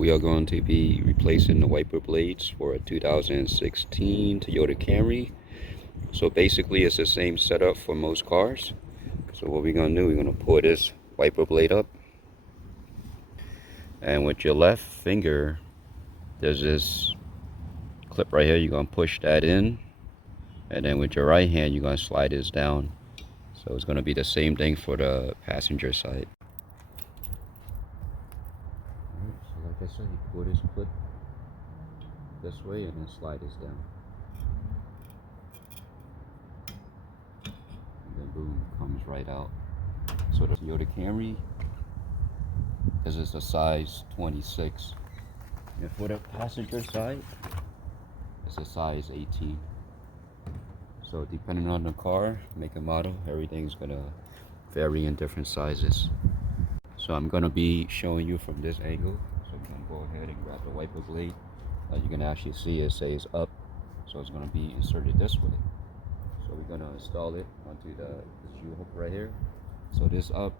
we are going to be replacing the wiper blades for a 2016 Toyota Camry. So basically it's the same setup for most cars. So what we're going to do, we're going to pull this wiper blade up, and with your left finger there's this clip right here. You're going to push that in, and then with your right hand you're going to slide this down. So it's going to be the same thing for the passenger side. So like I said, you pull this clip this way and then slide this down, and then boom, comes right out. So the Toyota Camry, this is a size 26, and for the passenger side it's a size 18. So depending on the car, make and model, everything's gonna vary in different sizes. So I'm gonna be showing you from this angle. So I'm gonna go ahead and grab the wiper blade. You can actually see it says up, so it's gonna be inserted this way. So we're gonna install it onto this U-hook right here. So this up,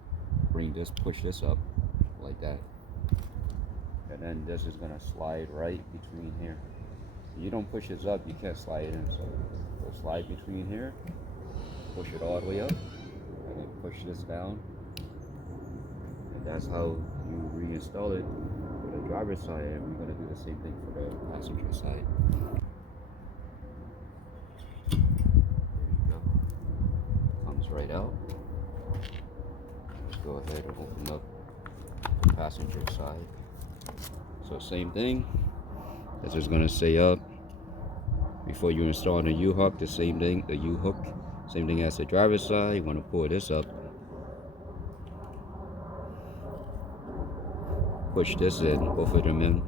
push this up like that, and then this is gonna slide right between here. You don't push this up, you can't slide it in. So we'll slide between here, push it all the way up, and then push this down. And that's how you reinstall it for the driver's side, and we're going to do the same thing for the passenger side. There you go. Comes right out. Let's go ahead and open up the passenger side. So same thing. This is going to say up. Before you install the U-hook, the same thing, the U-hook, same thing as the driver's side. You want to pull this up, push this in, both of them in,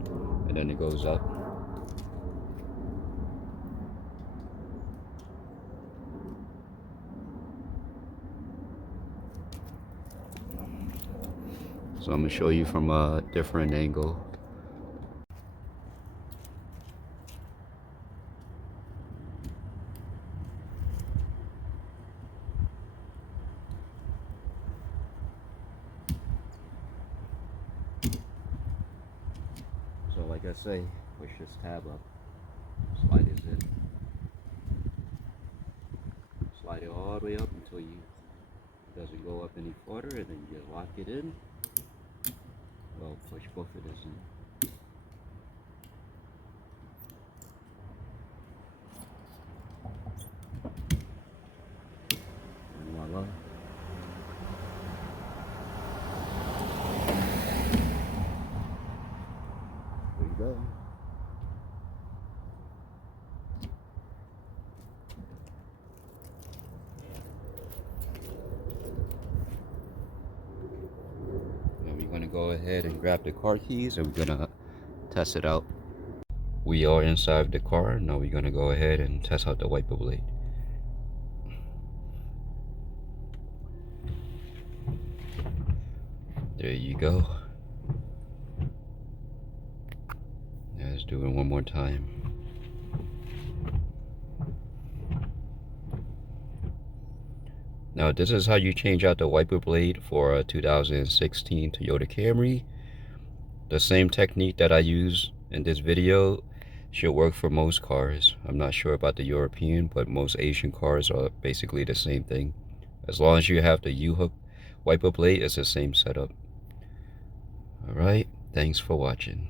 and then it goes up. So I'm going to show you from a different angle. So like I say, push this tab up, slide this in, slide it all the way up until it doesn't go up any further, and then you just lock it in. Well, push both of this in. And voila. There you go. Now we're gonna go ahead and grab the car keys, and we're gonna test it out. We are inside the car. Now we're gonna go ahead and test out the wiper blade. There you go. Let's do it one more time. Now this is how you change out the wiper blade for a 2016 Toyota Camry. The same technique that I use in this video should work for most cars. I'm not sure about the European, but most Asian cars are basically the same thing. As long as you have the U-hook wiper blade, it's the same setup. Alright, thanks for watching.